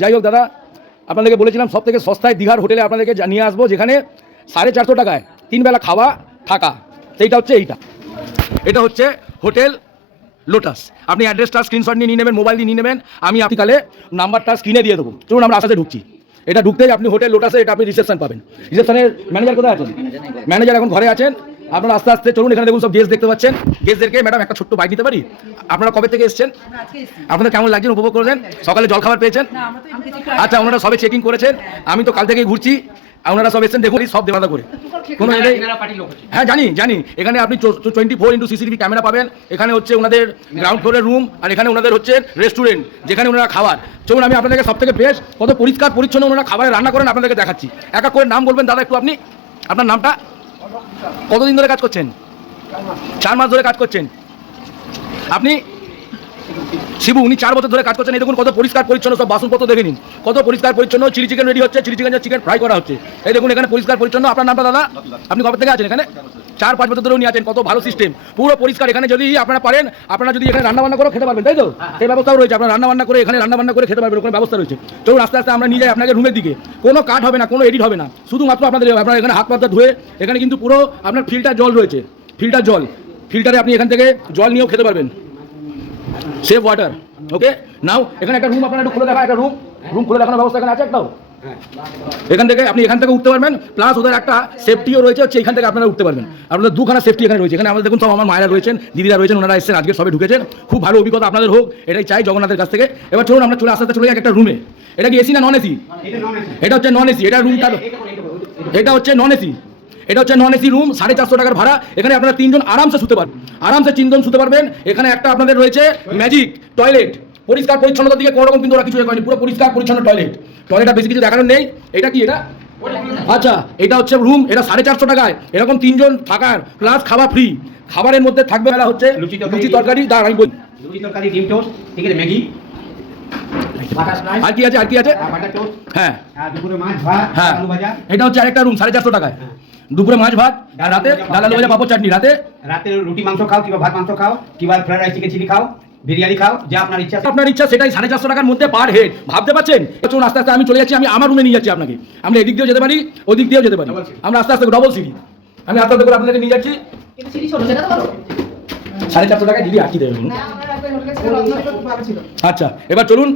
যাই হোক দাদা, আপনাদেরকে বলেছিলাম সব থেকে সস্তায় দীঘার হোটেলে আপনাদেরকে নিয়ে আসব, যেখানে সাড়ে চারশো টাকায় তিন বেলা খাওয়া, থাকা। সেইটা হচ্ছে এইটা। এটা হচ্ছে হোটেল লোটাস আপনি অ্যাড্রেসটা স্ক্রিনশট নিয়ে নিয়ে নেবেন মোবাইল দিয়ে নিয়ে নেবেন। আমি আপনিকালে নাম্বারটা স্ক্রিনে দিয়ে দেবো। চলুন, আমরা আসাতে ঢুকছি। এটা ঢুকতেই আপনি হোটেল লোটাসে এটা আপনি রিসেপশন পাবেন। রিসেপশনের ম্যানেজার কোথায় আছেন? ম্যানেজার এখন ঘরে আছেন। আপনারা আস্তে আস্তে চলুন, এখানে দেখুন সব গেস্ট দেখতে পাচ্ছেন। গেস্টদেরকে ম্যাডাম একটা ছোট্ট বাইক দিতে পারি? আপনারা কবে থেকে এসেছেন? আপনাদের কেমন লাগছে? উপভোগ করেছেন? সকালে জল খাবার পেয়েছেন? আচ্ছা ওনারা সবে চেকিং করেছেন। আমি তো কাল থেকেই ঘুরছি। ওনারা সব এসেছেন, দেখুন সব দেওয়া করে। কোনো হ্যাঁ জানি জানি। এখানে আপনি twenty four into CCTV camera পাবেন। এখানে হচ্ছে ওনাদের গ্রাউন্ড ফ্লোরের রুম আর এখানে ওনাদের হচ্ছে রেস্টুরেন্ট যেখানে ওনারা খাবার। চলুন, আমি আপনাদেরকে সব থেকে বেশ কত পরিষ্কার, পরিচ্ছন্ন ওনারা খাবারে রান্না করেন আপনাদেরকে দেখাচ্ছি। এক করে নাম বলবেন, দাদা, একটু আপনি। আপনার নামটা? কতদিন ধরে কাজ করছেন? চার মাস ধরে কাজ করছেন। আপনি শিবু, উনি চার বছর ধরে কাজ করছেন। এই দেখুন কত পরিষ্কার পরিচ্ছন্ন সব বাসনপত্র দেখে নিন। কত পরিষ্কার পরিচ্ছন্ন চিলি চিকেন রেডি হচ্ছে, চিলি চিকেন চিকেন ফ্রাই করা হচ্ছে। এই দেখুন এখানে পরিষ্কার পরিচ্ছন্ন। আপনার নামটা দাদা? আপনি কবে থেকে আছেন এখানে? চার পাঁচ বছর ধরে উনি আছেন কত ভালো সিস্টেম পুরো পরিষ্কার এখানে যদি আপনারা পারেন আপনারা যদি এখানে রান্না বান্না করে খেতে পারবেন তাই তো? সেই ব্যবস্থাও রয়েছে আপনারা রান্না বান্না করে এখানে রান্না বান্না করে খেতে পারবেন ওখানে ব্যবস্থা রয়েছে। চলুন আস্তে আস্তে আমরা নিয়ে যাই আপনাকে রুমের দিকে। কোনো কাট হবে না কোনো এডিট হবে না। শুধুমাত্র আপনাদের আপনারা এখানে হাত পাতা ধুয়ে এখানে কিন্তু পুরো আপনার ফিল্টার জল রয়েছে। ফিল্টার জল। ফিল্টারে আপনি এখান থেকে জল নিয়েও খেতে পারবেন। সেফ ওয়াটার ওকে নাও এখানে একটা রুম আপনারা একটু খুলে দেখা একটা রুম রুম খুলে দেখানোর ব্যবস্থা এখানে আছে একটাও? এখান থেকে আপনি এখান থেকে উঠতে পারবেন প্লাস ওদের একটা সেফটিও রয়েছে, হচ্ছে এখান থেকে আপনারা উঠতে পারবেন। আপনাদের দুখানা সেফটি এখানে রয়েছে। এখানে আমাদের দেখুন সব আমার মায়েরা রয়েছেন, দিদিরা রয়েছেন, ওনারা এসেছেন, আজকে সবাই ঢুকেছেন। খুব ভালো অভিজ্ঞতা আপনাদের হোক, এটাই চাই জগন্নাথের কাছ থেকে। এবার চলুন, আমরা চলে আসতে চলে যাই একটা রুমে এটা কি এসি না নন এসি এটা হচ্ছে নন এসি এটা রুম রুমটা এটা হচ্ছে নন এসি এটা হচ্ছে নন এসি রুম সাড়ে চারশো টাকার ভাড়া। এখানে আপনারা তিনজন আরামসে শুতে পারবেন আরামসে তিনজন শুতে পারবেন। এখানে একটা আপনাদের রয়েছে ম্যাজিক টয়লেট পরিষ্কার পরিচ্ছন্নতার দিকে কোনো রকম কিন্তু ওরা কিছু করেনি পুরো পরিষ্কার পরিচ্ছন্ন টয়লেট টয়লেটটা বেশি কিছু দেখানোর নেই এটা কি এটা? আচ্ছা এটা হচ্ছে রুম এটা সাড়ে চারশো টাকায়। এরকম তিনজন থাকার প্লাস খাওয়া ফ্রি খাবারের মধ্যে থাকবে বেলা হচ্ছে লুচি তরকারি। দাঁড় আমি বলি। লুচি তরকারি ডিম টোস্ট ঠিক আছে ম্যাগি। আর কি আছে আর কি আছে? হ্যাঁ। আর দুপুরে মাছ ভাত হ্যাঁ। এটা হচ্ছে আরেকটা রুম সাড়ে চারশো টাকায়। দুপুরে মাছ ভাত আর রাতে ডাল আলু ভাজা পাপড় চাটনি রাতে? রাতে রুটি মাংস খাও কিংবা ভাত মাংস খাও কিংবা ফ্রাইড রাইস চিকেন চিলি খাও। বিরিয়ানি খাও যা আপনার ইচ্ছা। আপনার ইচ্ছা সেটাই সাড়ে চারশো টাকার মধ্যে পার হেড ভাবতে পারছেন? চলুন আস্তে আস্তে আমি চলে যাচ্ছি আমি আমার রুমে নিয়ে যাচ্ছি আপনাকে। আমরা এদিক দিয়েও যেতে পারি ওদিক দিয়েও যেতে পারি। আমরা আস্তে আস্তে ডবল সিটি আমি আস্তে আস্তে করে আপনাদেরকে নিয়ে যাচ্ছি। কিন্তু সিঁড়ি ছোট সেটা তো বলো। সাড়ে চারশো টাকায় দিদি আটকে ছিল আচ্ছা এবার চলুন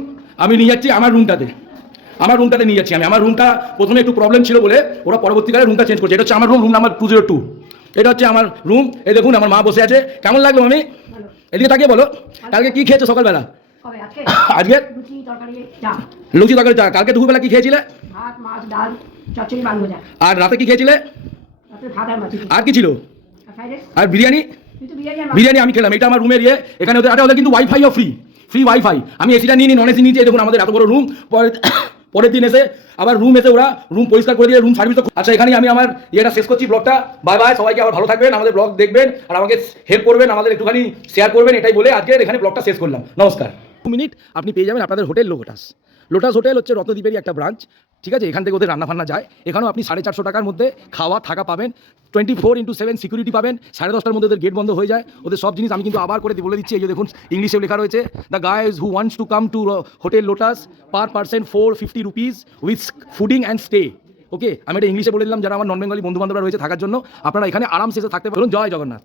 আমি নিয়ে যাচ্ছি আমার রুমটাতে আমার রুমটাতে নিয়ে যাচ্ছি আমি। আমার রুমটা প্রথমে একটু প্রবলেম ছিল বলে ওরা পরবর্তীকালে রুমটা চেঞ্জ করছে। এটা হচ্ছে আমার room room number two zero two এটা হচ্ছে আমার রুম এই দেখুন আমার মা বসে আছে। কেমন লাগল আমি এদিকে তাকিয়ে বলো কালকে কি খেয়েছো সকালবেলা? আজকে? লুচি তরকারি চা কালকে দুপুরবেলা কি খেয়েছিলে? আর রাতে কি খেয়েছিলে? আর কি ছিল? আর বিরিয়ানি? বিরিয়ানি আমি খেলাম এটা আমার রুমের ইয়ে। এখানে ওদের আচ্ছা ওদের কিন্তু ওয়াইফাইও ফ্রি ফ্রি ওয়াইফাই আমি এসিটা নিয়ে নিই নন এসি নিয়েছি দেখুন আমাদের এত বড় রুম পরে পরের দিন এসে আবার রুম এসে ওরা রুম পরিষ্কার করে দিয়ে রুম সার্ভিস আচ্ছা এখানেই আমি আমার ইয়েটা শেষ করছি ব্লগটা বাই বাই সবাইকে আবার ভালো থাকবেন, আমাদের ব্লগ দেখবেন, আর আমাকে হেল্প করবেন, আমাদের একটুখানি শেয়ার করবেন, এটাই বলে আজকে এখানে ব্লগটা শেষ করলাম। নমস্কার। মিনিট আপনি পেয়ে যাবেন আপনাদের হোটেল লোটাস লোটাস হোটেল হচ্ছে রত্নদ্বীপেরই একটা ব্রাঞ্চ ঠিক আছে? এখান থেকে ওদের রান্না ফান্না যায়। এখানেও আপনি সাড়ে চারশো টাকার মধ্যে খাওয়া, থাকা পাবেন। Twenty four into seven security পাবেন। সাড়ে দশটার মধ্যে ওদের গেট বন্ধ হয়ে যায়। ওদের সব জিনিস আমি কিন্তু আবার করে বলে দিচ্ছি। এই যে দেখুন ইংলিশে লেখা রয়েছে the guys who wants to come to hotel Lotus per percent four fifty rupees with fooding and stay okay আমি এটা ইংলিশে বলে দিলাম, যারা আমার নন বেঙ্গলি বন্ধু বান্ধবরা রয়েছে থাকার জন্য। আপনারা এখানে আরামসে থাকতে পারুন জয় জগন্নাথ।